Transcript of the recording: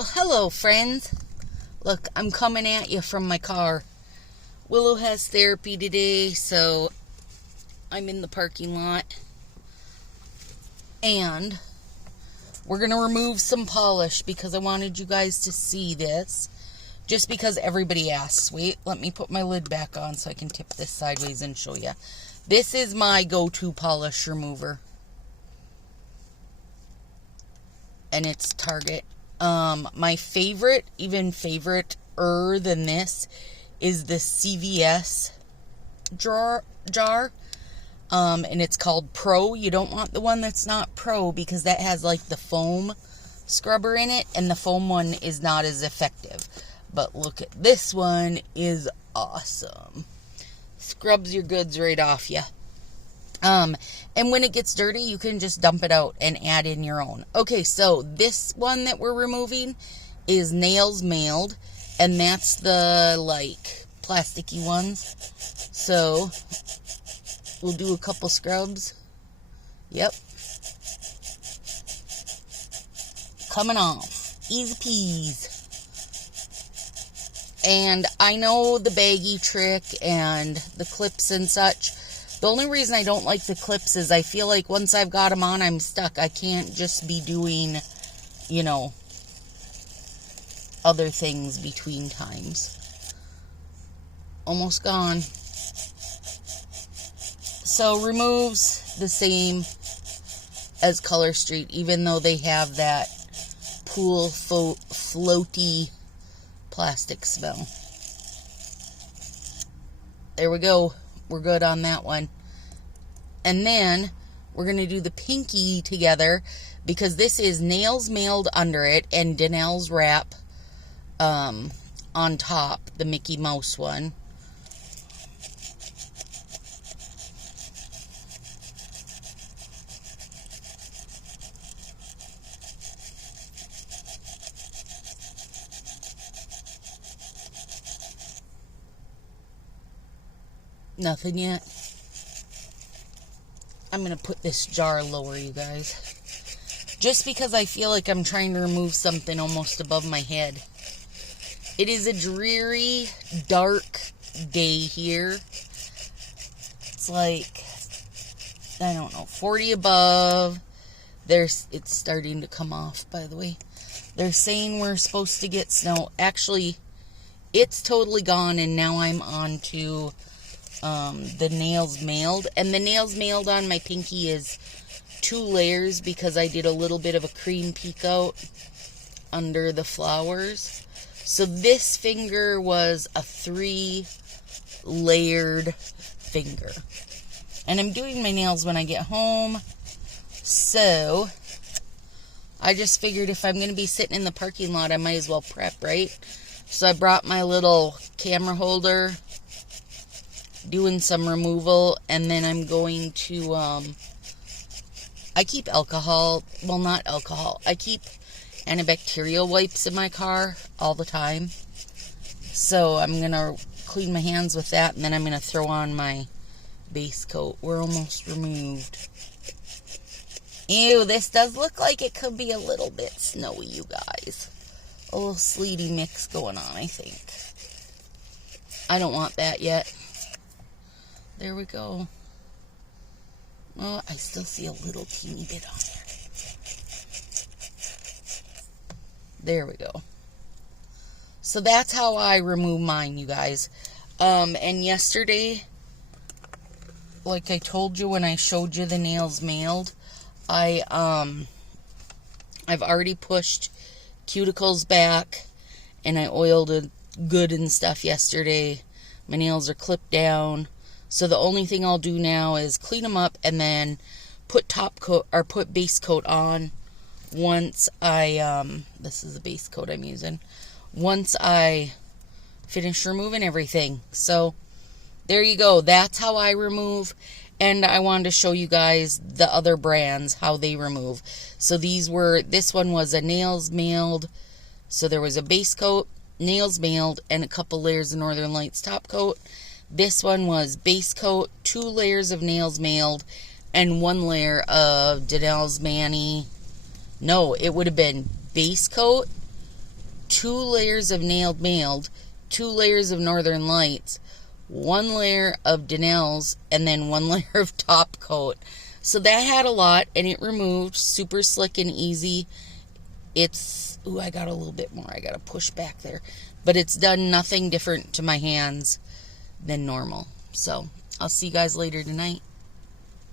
Well, hello, friends. Look, I'm coming at you from my car. Willow has therapy today, so I'm in the parking lot. And we're going to remove some polish because I wanted you guys to see this. Just because everybody asks. Wait, let me put my lid back on so I can tip this sideways and show you. This is my go-to polish remover. And it's Target. My favorite, even favorite-er than this, is the CVS jar. And it's called Pro. You don't want the one that's not Pro because that has like the foam scrubber in it, and the foam one is not as effective. But look at this one, is awesome. Scrubs your goods right off you. And when it gets dirty, you can just dump it out and add in your own. Okay, so this one that we're removing is Nails Mailed, and that's the, like, plasticky ones. So, we'll do a couple scrubs. Yep. Coming off. Easy peas. And I know the baggy trick and the clips and such. The only reason I don't like the clips is I feel like once I've got them on, I'm stuck. I can't just be doing, you know, other things between times. Almost gone. So removes the same as Color Street, even though they have that pool floaty plastic smell. There we go. We're good on that one. And then we're going to do the pinky together because this is Nails Mailed under it and Danelle's Wrap on top, the Mickey Mouse one. Nothing yet. I'm going to put this jar lower, you guys. Just because I feel like I'm trying to remove something almost above my head. It is a dreary, dark day here. It's like, I don't know, 40 above. It's starting to come off, by the way. They're saying we're supposed to get snow. Actually, it's totally gone, and now I'm on to the Nails Mailed. And the Nails Mailed on my pinky is 2 layers because I did a little bit of a cream peek out under the flowers. So this finger was a 3-layered finger. And I'm doing my nails when I get home. So I just figured if I'm going to be sitting in the parking lot, I might as well prep, right? So I brought my little camera holder, doing some removal, and then I'm going to, I keep alcohol, well, not alcohol, I keep antibacterial wipes in my car all the time, so I'm going to clean my hands with that, and then I'm going to throw on my base coat. We're almost removed. Ew, this does look like it could be a little bit snowy, you guys. A little sleety mix going on, I think. I don't want that yet. There we go. Well, I still see a little teeny bit on there. There we go. So that's how I remove mine, you guys. And yesterday, like I told you when I showed you the Nails Mailed, I've already pushed cuticles back, and I oiled it good and stuff yesterday. My nails are clipped down. So the only thing I'll do now is clean them up and then put top coat or put base coat on once I, this is the base coat I'm using, once I finish removing everything. So there you go. That's how I remove. And I wanted to show you guys the other brands, how they remove. So this one was a Nails Mailed. So there was a base coat, Nails Mailed, and a couple layers of Northern Lights top coat. This one was base coat, 2 layers of Nails Mailed, and 1 layer of Danelle's Manny. No, it would have been base coat, 2 layers of Nailed Mailed, 2 layers of Northern Lights, 1 layer of Danelle's, and then 1 layer of top coat. So that had a lot, and it removed super slick and easy. It's, ooh, I got a little bit more. I got to push back there. But it's done nothing different to my hands than normal. So I'll see you guys later tonight.